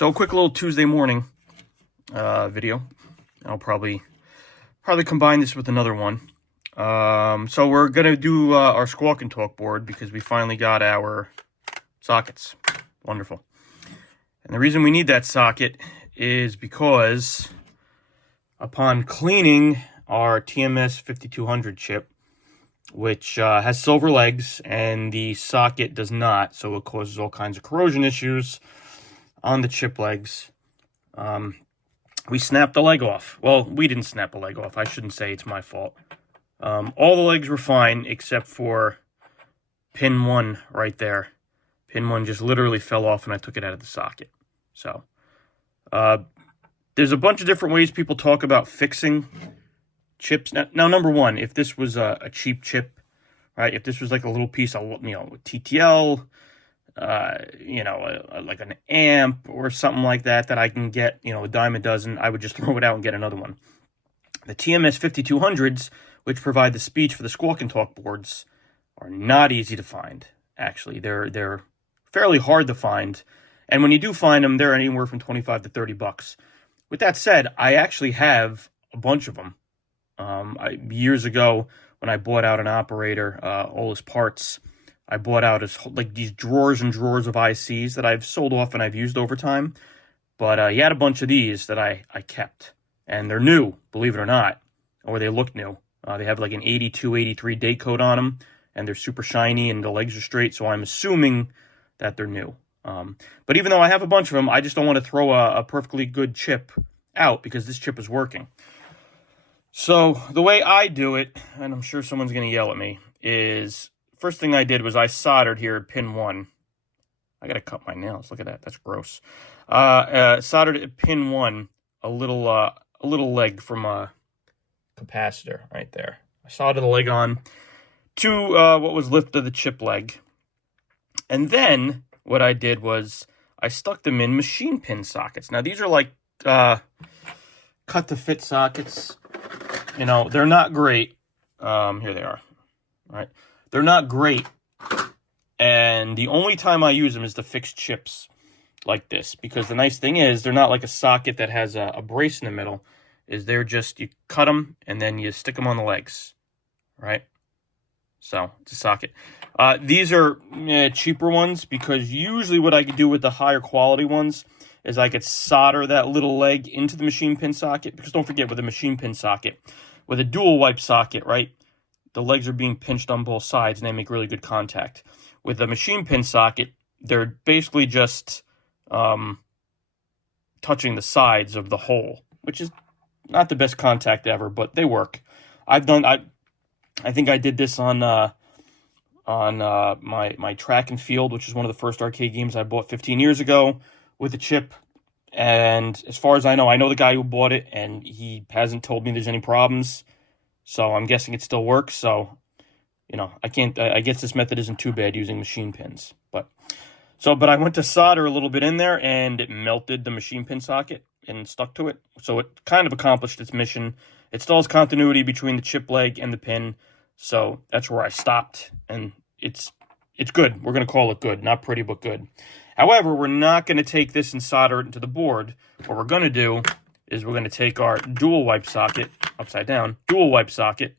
So a quick little Tuesday morning video. I'll probably combine this with another one. So we're gonna do our Squawk and Talk board because we finally got our sockets. Wonderful. And the reason we need that socket is because upon cleaning our TMS 5200 chip, which has silver legs and the socket does not, so it causes all kinds of corrosion issues on the chip legs. We snapped the leg off. Well, we didn't snap a leg off. I shouldn't say it's my fault. All the legs were fine except for pin 1 right there. Pin 1 just literally fell off and I took it out of the socket. So, there's a bunch of different ways people talk about fixing chips. Now number one, if this was a cheap chip, right? If this was like a little piece of, TTL, like an amp or something like that I can get, a dime a dozen, I would just throw it out and get another one. The TMS 5200s, which provide the speech for the Squawk and Talk boards, are not easy to find. Actually, they're fairly hard to find, and when you do find them, they're anywhere from $25 to $30. With that said, I actually have a bunch of them. Years ago, when I bought out an operator, all his parts, I bought out these drawers and drawers of ICs that I've sold off and I've used over time. But he had a bunch of these that I kept. And they're new, believe it or not. Or they look new. They have like an 82, 83 date code on them. And they're super shiny and the legs are straight. So I'm assuming that they're new. But even though I have a bunch of them, I just don't want to throw a perfectly good chip out because this chip is working. So the way I do it, and I'm sure someone's going to yell at me, is first thing I did was I soldered here at pin 1. I got to cut my nails. Look at that. That's gross. Soldered at pin 1 a little leg from a capacitor right there. I soldered the leg on to what was left of the chip leg. And then what I did was I stuck them in machine pin sockets. Now these are like cut to fit sockets. They're not great. Here they are. All right. They're not great. And the only time I use them is to fix chips like this. Because the nice thing is they're not like a socket that has a brace in the middle. They're just, you cut them and then you stick them on the legs. Right? So, it's a socket. These are cheaper ones because usually what I could do with the higher quality ones is I could solder that little leg into the machine pin socket. Because don't forget, with a machine pin socket, with a dual wipe socket, right, the legs are being pinched on both sides and they make really good contact. With a machine pin socket, they're basically just touching the sides of the hole, which is not the best contact ever, but they work. I think I did this on my track and field, which is one of the first arcade games I bought 15 years ago with a chip. And as far as I know the guy who bought it, and he hasn't told me there's any problems. So I'm guessing it still works. So, I guess this method isn't too bad using machine pins. But I went to solder a little bit in there and it melted the machine pin socket and stuck to it. So it kind of accomplished its mission. It still has continuity between the chip leg and the pin. So that's where I stopped. And it's good. We're going to call it good. Not pretty, but good. However, we're not going to take this and solder it into the board. What we're going to do is we're going to take our dual wipe socket, upside down, dual wipe socket,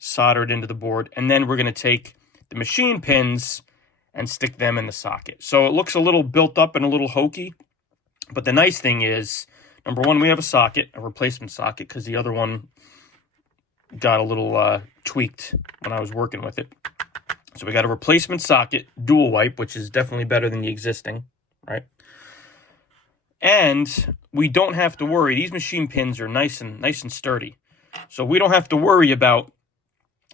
solder it into the board, and then we're going to take the machine pins and stick them in the socket. So it looks a little built up and a little hokey, but the nice thing is, number one, we have a replacement socket, because the other one got a little tweaked when I was working with it. So we got a replacement socket, dual wipe, which is definitely better than the existing, right? And we don't have to worry. These machine pins are nice and sturdy. So we don't have to worry about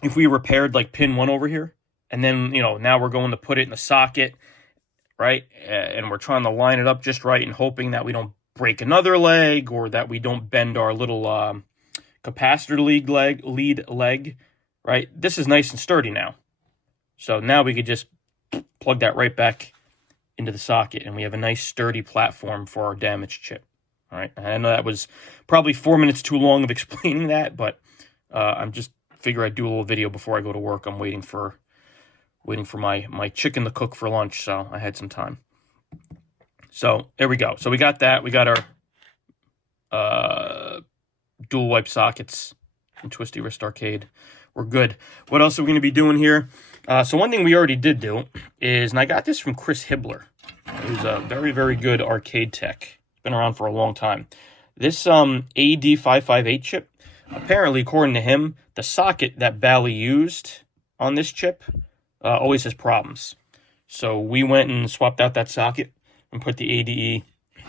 if we repaired like pin 1 over here, and then, now we're going to put it in the socket, right? And we're trying to line it up just right and hoping that we don't break another leg or that we don't bend our little capacitor lead leg, right? This is nice and sturdy now. So now we could just plug that right back into the socket, and we have a nice sturdy platform for our damaged chip. All right, I know that was probably 4 minutes too long of explaining that, but I'm just figure I'd do a little video before I go to work. I'm waiting for my chicken to cook for lunch, so I had some time. So there we go. So we got that. We got our dual wipe sockets and Twisty Wrist Arcade. We're good. What else are we going to be doing here? So one thing we already did do is, and I got this from Chris Hibbler, who's a very, very good arcade tech. Been around for a long time. This AD558 chip, apparently, according to him, the socket that Bally used on this chip always has problems. So we went and swapped out that socket and put the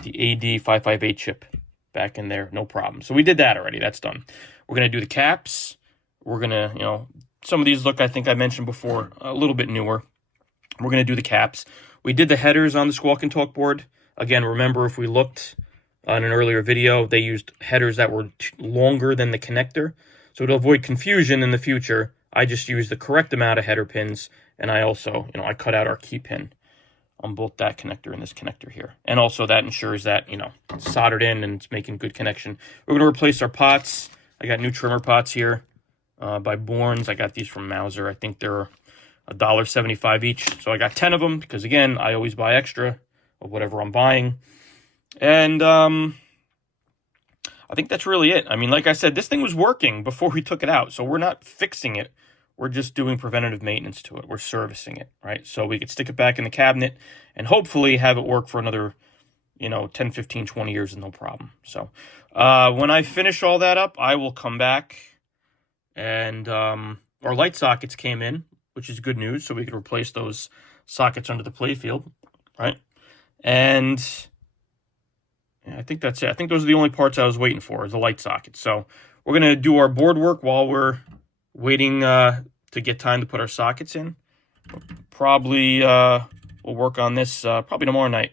AD558 chip back in there, no problem. So we did that already. That's done. We're going to do the caps. We're going to, some of these look, I think I mentioned before, a little bit newer. We're going to do the caps. We did the headers on the Squawk and Talk board. Again, remember, if we looked on an earlier video, they used headers that were longer than the connector. So to avoid confusion in the future, I just used the correct amount of header pins, and I also, I cut out our key pin on both that connector and this connector here. And also that ensures that, it's soldered in and it's making good connection. We're going to replace our pots. I got new trimmer pots here by Bourne's. I got these from Mauser. I think they're $1.75 each. So I got 10 of them because, again, I always buy extra of whatever I'm buying. And I think that's really it. I mean, like I said, this thing was working before we took it out. So we're not fixing it. We're just doing preventative maintenance to it. We're servicing it, right? So we could stick it back in the cabinet and hopefully have it work for another, 10, 15, 20 years and no problem. So when I finish all that up, I will come back. And our light sockets came in, which is good news. So we could replace those sockets under the playfield, right? And yeah, I think that's it. I think those are the only parts I was waiting for, is the light sockets. So we're going to do our board work while we're waiting to get time to put our sockets in. Probably we'll work on this probably tomorrow night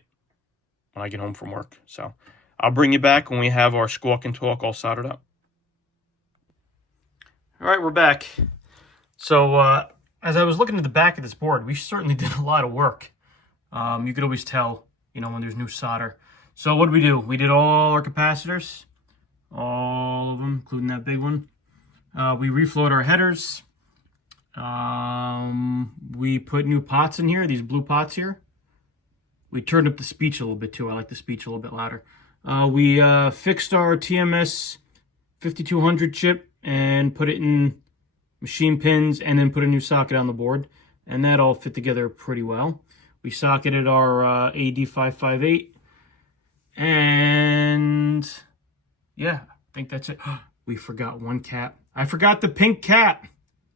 when I get home from work. So I'll bring you back when we have our Squawk and Talk all soldered up. All right, we're back. So as I was looking at the back of this board, we certainly did a lot of work. You could always tell, when there's new solder. So what did we do? We did all our capacitors, all of them, including that big one. We reflowed our headers. We put new pots in here, these blue pots here. We turned up the speech a little bit too. I like the speech a little bit louder. We fixed our TMS 5200 chip and put it in machine pins and then put a new socket on the board. And that all fit together pretty well. We socketed our AD558. And yeah, I think that's it. We forgot one cap. I forgot the pink cap.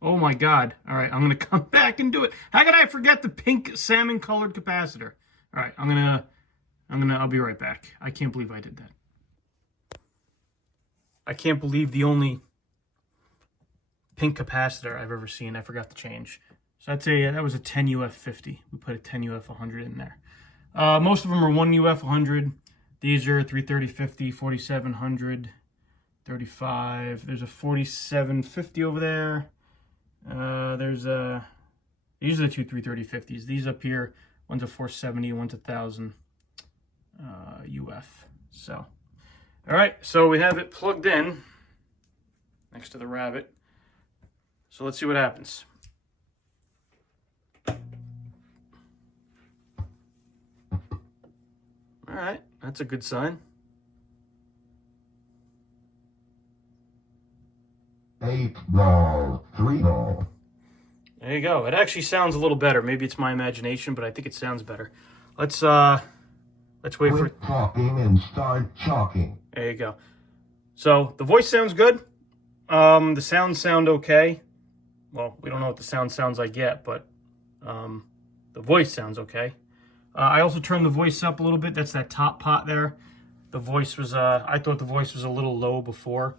Oh my God. All right, I'm going to come back and do it. How could I forget the pink salmon colored capacitor? All right, I'll be right back. I can't believe I did that. I can't believe the only pink capacitor I've ever seen I forgot to change. So that was a 10 UF50. We put a 10 UF100 in there. Most of them are 1 UF100. These are 33050, 4700, 35. There's a 4750 over there. These are the two 33050s. These up here, one's a 470, one's 1000 UF. So, all right, so we have it plugged in next to the rabbit. So let's see what happens. All right, that's a good sign. 8 ball, 3 ball. There you go. It actually sounds a little better. Maybe it's my imagination, but I think it sounds better. Let's wait for Quit talking and start chalking. There you go. So the voice sounds good. The sounds sound okay. Well, we don't know what the sound sounds like yet, but the voice sounds okay. I also turned the voice up a little bit. That's that top pot there. The voice was, I thought the voice was a little low before.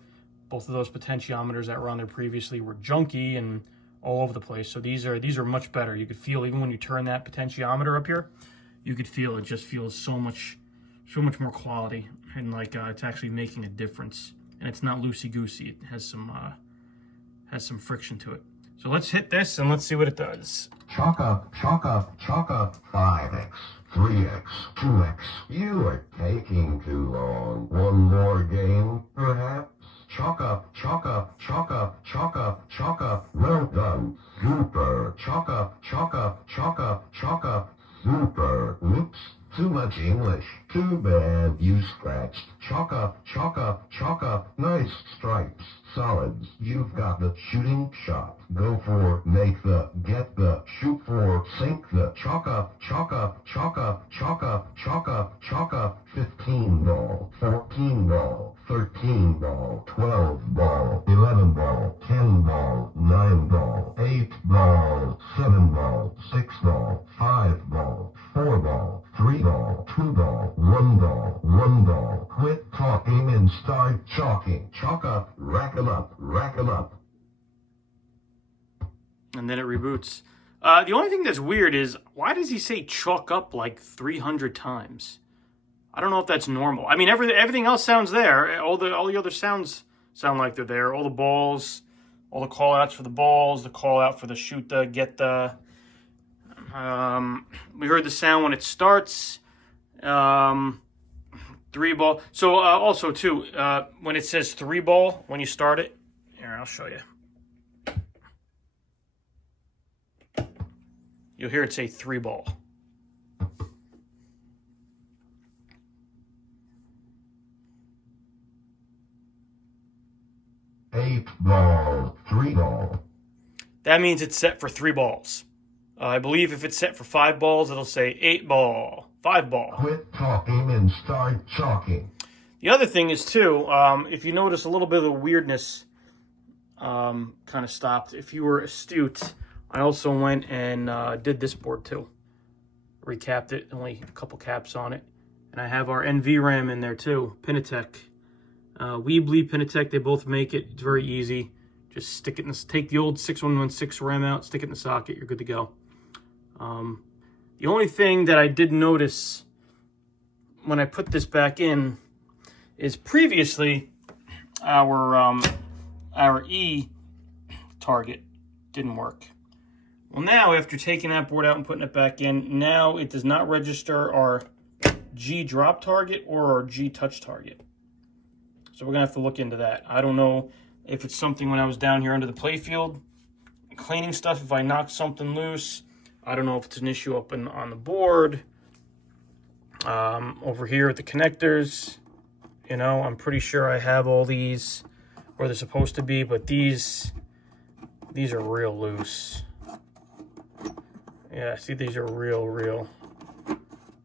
Both of those potentiometers that were on there previously were junky and all over the place. So these are much better. You could feel, even when you turn that potentiometer up here, you could feel it just feels so much more quality, and like it's actually making a difference. And it's not loosey-goosey. It has some friction to it. So let's hit this and let's see what it does. Chalk up, 5x, 3x, 2x. You are taking too long. One more game, perhaps? Chalk up, chalk up, chalk up, chalk up, chalk up. Well done. Super. Chalk up, chalk up, chalk up, chalk up. Super. Oops. Too much English. Too bad you scratched. Chalk up, chalk up, chalk up. Nice stripes. Solids. You've got the shooting shot. Go for, make the, get the, shoot for, sink the, chalk up, chalk up, chalk up, chalk up, chalk up, chalk up. 15 ball, 14 ball, 13 ball, 12 ball, 11 ball, 10 ball, 9 ball, 8 ball, 7 ball, 6 ball, 5 ball, 4 ball, 3 ball, 2 ball, 1 ball, 1 ball. Quit talking and start chalking. Chalk up, rack 'em up, rack 'em up. And then it reboots. The only thing that's weird is, why does he say chalk up like 300 times? I don't know if that's normal. I mean, everything else sounds there. All the other sounds sound like they're there. All the balls, all the call outs for the balls, the call out for the shoot the, get the. We heard the sound when it starts. 3 ball. So also too, when it says 3 ball, when you start it, here, I'll show you. You'll hear it say 3 ball. Eight ball, 3 ball. That means it's set for 3 balls. I believe if it's set for 5 balls, it'll say 8 ball, 5 ball. Quit talking and start chalking. The other thing is, too, if you notice a little bit of the weirdness kind of stopped. If you were astute, I also went and did this board, too. Recapped it, only a couple caps on it. And I have our NV RAM in there, too, Pinatech. Weebly, Pinatech, they both make it. It's very easy. Just stick it in take the old 6116 RAM out, stick it in the socket, you're good to go. The only thing that I did notice when I put this back in is previously our E target didn't work. Well, now after taking that board out and putting it back in, now it does not register our G drop target or our G touch target. So we're gonna have to look into that. I don't know if it's something when I was down here under the playfield cleaning stuff, if I knocked something loose. I don't know if it's an issue up on the board. Over here at the connectors, you know, I'm pretty sure I have all these where they're supposed to be, but these are real loose. Yeah, see, these are real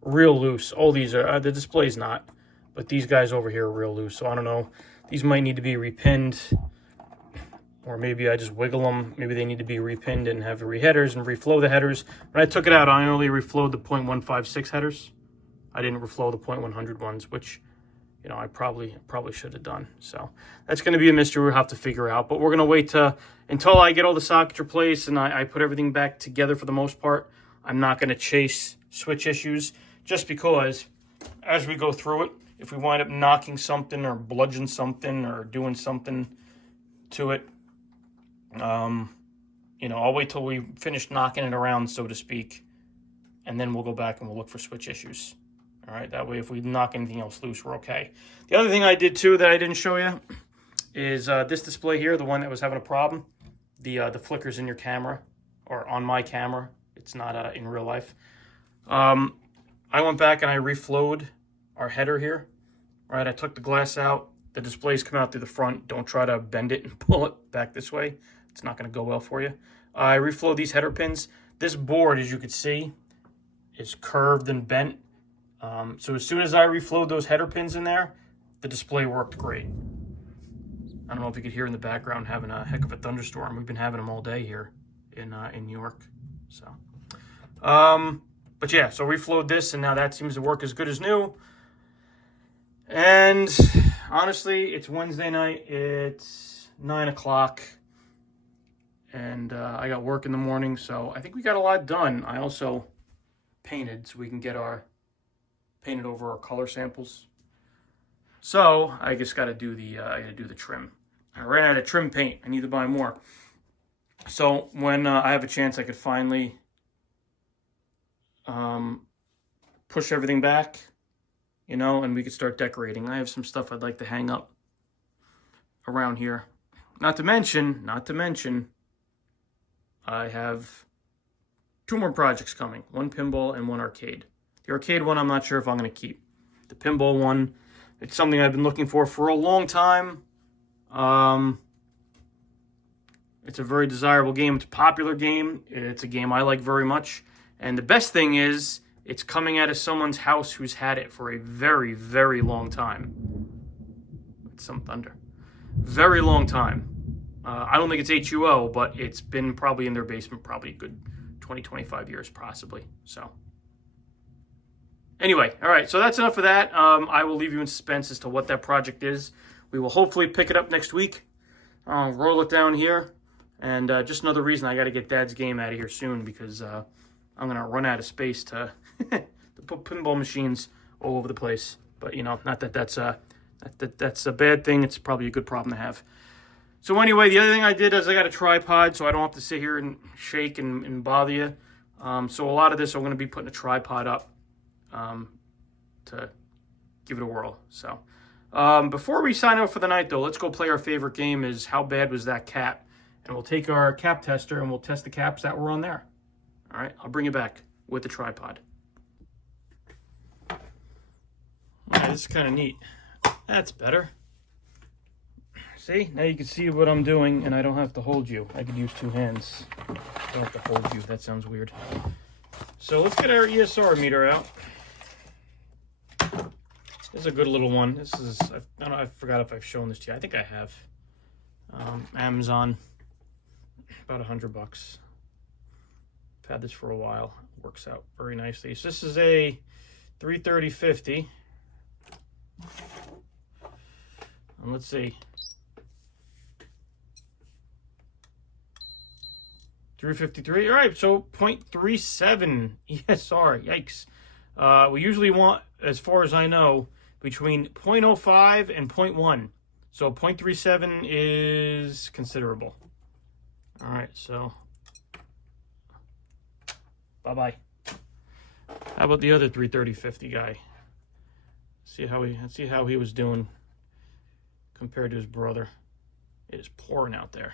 loose. All these are, the display's not, but these guys over here are real loose. So I don't know. These might need to be repinned, or maybe I just wiggle them. Maybe they need to be repinned and have reheaders and reflow the headers. When I took it out, I only reflowed the .156 headers. I didn't reflow the .100 ones, which, you know, I probably should have done. So that's going to be a mystery we'll have to figure out. But we're going to wait until I get all the sockets replaced and I put everything back together for the most part. I'm not going to chase switch issues, just because as we go through it, if we wind up knocking something or bludgeoning something or doing something to it, you know, I'll wait till we finish knocking it around, so to speak, and then we'll go back and we'll look for switch issues. All right, that way if we knock anything else loose, we're okay. The other thing I did too that I didn't show you is this display here, the one that was having a problem. The flickers in your camera, or on my camera. It's not in real life. I went back and I reflowed our header here. All right, I took the glass out. The displays come out through the front. Don't try to bend it and pull it back this way. It's not going to go well for you. I reflowed these header pins. This board, as you can see, is curved and bent. So as soon as I reflowed those header pins in there, the display worked great. I don't know if you could hear in the background having a heck of a thunderstorm. We've been having them all day here in New York. So, but yeah, so reflowed this, and now that seems to work as good as new. And honestly, it's Wednesday night. It's 9 o'clock. And I got work in the morning, so I think we got a lot done. I also painted so we can get painted over our color samples. So I just got to do the trim. I ran out of trim paint. I need to buy more. So when I have a chance, I could finally push everything back, you know, and we could start decorating. I have some stuff I'd like to hang up around here. Not to mention, I have 2 more projects coming, one pinball and one arcade. The arcade one, I'm not sure if I'm going to keep. The pinball one, it's something I've been looking for a long time. It's a very desirable game. It's a popular game. It's a game I like very much. And the best thing is, it's coming out of someone's house who's had it for a very, very long time. It's some thunder. Very long time. I don't think it's H2O, but it's been probably in their basement probably a good 20, 25 years possibly. So anyway, all right, so that's enough of that. I will leave you in suspense as to what that project is. We will hopefully pick it up next week. I'll roll it down here. And just another reason I got to get Dad's game out of here soon, because I'm going to run out of space to, to put pinball machines all over the place. But, you know, not that that's a bad thing. It's probably a good problem to have. So anyway, the other thing I did is I got a tripod, so I don't have to sit here and shake and bother you. So a lot of this I'm going to be putting a tripod up to give it a whirl. So before we sign off for the night, though, let's go play our favorite game, is How Bad Was That Cap? And we'll take our cap tester and we'll test the caps that were on there. All right, I'll bring you back with the tripod. All right, this is kind of neat. That's better. See, now you can see what I'm doing, and I don't have to hold you. I could use two hands. I don't have to hold you. That sounds weird. So let's get our ESR meter out. This is a good little one. This is, I forgot if I've shown this to you. I think I have. Amazon, about $100. I've had this for a while. It works out very nicely. So this is a 330/50. And let's see. 353. All right, so 0.37 ESR. Yikes. We usually want, as far as I know, between 0.05 and 0.1. So 0.37 is considerable. All right, so bye-bye. How about the other 330/50 guy? See how he was doing compared to his brother. It is pouring out there.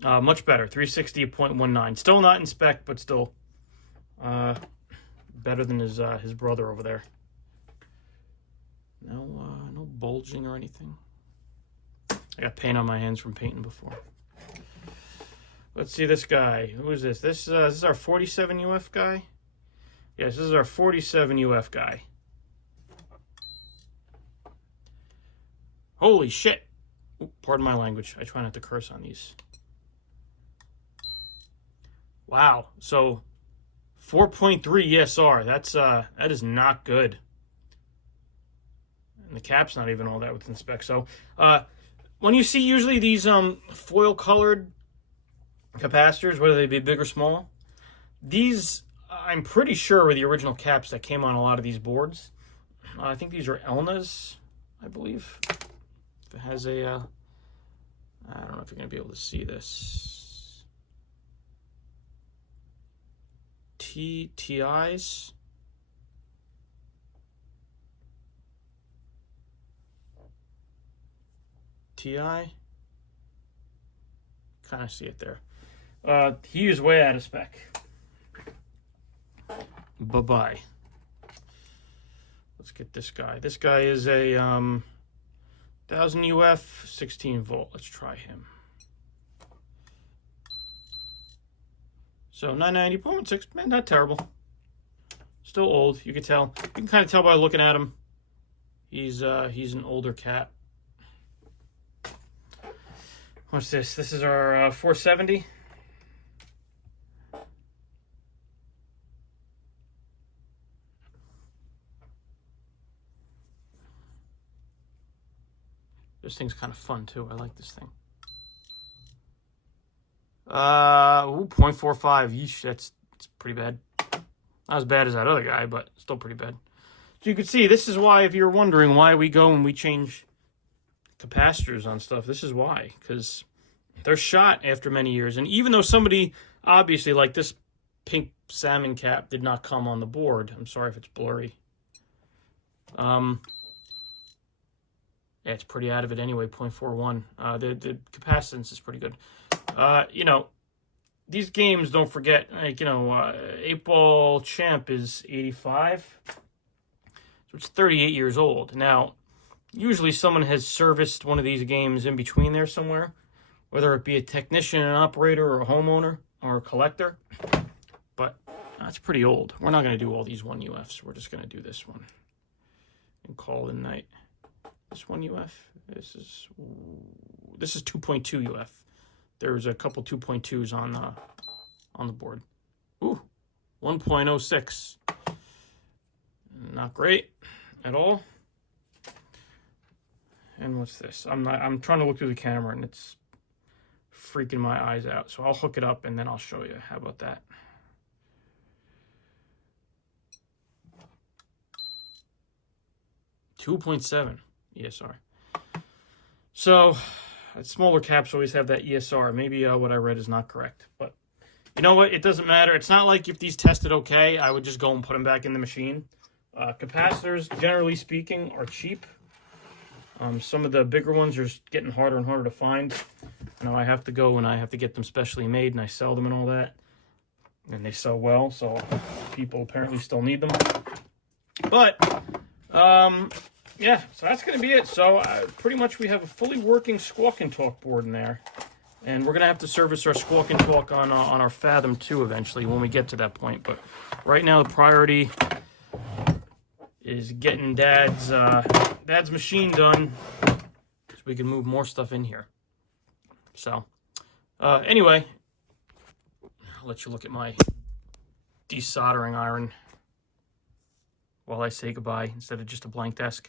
Much better. 360 at 0.19. Still not in spec, but still better than his brother over there. No bulging or anything. I got paint on my hands from painting before. Let's see this guy. Who is this? This is our 47 UF guy. Yes, this is our 47 UF guy. Holy shit! Ooh, pardon my language. I try not to curse on these. Wow. So 4.3 ESR. That is not good. And the cap's not even all that within spec. So when you see usually these foil colored capacitors, whether they be big or small, these I'm pretty sure were the original caps that came on a lot of these boards. I think these are Elna's, I believe. If it has a I don't know if you're gonna be able to see this. TIs. TI. Kind of see it there. He is way out of spec. Bye-bye. Let's get this guy. This guy is a 1000 UF, 16 volt. Let's try him. So 990.6, man, not terrible. Still old, you can tell. You can kind of tell by looking at him. He's an older cat. What's this? This is our 470. This thing's kind of fun too. I like this thing. 0.45. Yeesh, that's pretty bad. Not as bad as that other guy, but still pretty bad. So you can see, this is why, if you're wondering why we go and we change capacitors on stuff, this is why, because they're shot after many years. And even though somebody, obviously, like this pink salmon cap did not come on the board, I'm sorry if it's blurry. Yeah, it's pretty out of it anyway, 0.41. The capacitance is pretty good. You know, these games, don't forget, like, 8-Ball Champ is 85. So it's 38 years old. Now, usually someone has serviced one of these games in between there somewhere, whether it be a technician, an operator, or a homeowner, or a collector. But that's pretty old. We're not going to do all these 1UFs. We're just going to do this one and call it a night. This 1UF, this is 2.2 UF. There's a couple 2.2s on the board. Ooh, 1.06. Not great at all. And what's this? I'm trying to look through the camera and it's freaking my eyes out. So I'll hook it up and then I'll show you. How about that? .7 ESR. So smaller caps always have that ESR. Maybe what I read is not correct, but you know what? It doesn't matter. It's not like if these tested okay, I would just go and put them back in the machine. Capacitors, generally speaking, are cheap. Some of the bigger ones are getting harder and harder to find. I have to go and I have to get them specially made, and I sell them and all that. And they sell well, so people apparently still need them. But, yeah, so that's going to be it. So pretty much we have a fully working Squawk and Talk board in there. And we're going to have to service our Squawk and Talk on our Fathom 2 eventually when we get to that point. But right now the priority is getting Dad's machine done so we can move more stuff in here. So, anyway, I'll let you look at my desoldering iron while I say goodbye instead of just a blank desk.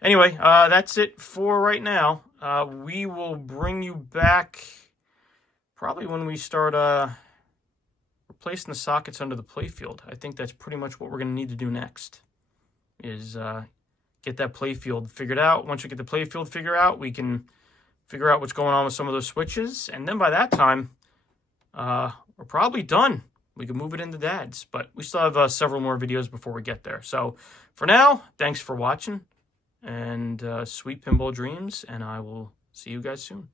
Anyway, that's it for right now. We will bring you back probably when we start replacing the sockets under the playfield. I think that's pretty much what we're going to need to do next, is get that playfield figured out. Once we get the playfield figured out, we can figure out what's going on with some of those switches. And then by that time, we're probably done. We can move it into Dad's. But we still have several more videos before we get there. So for now, thanks for watching. And sweet pinball dreams. And I will see you guys soon.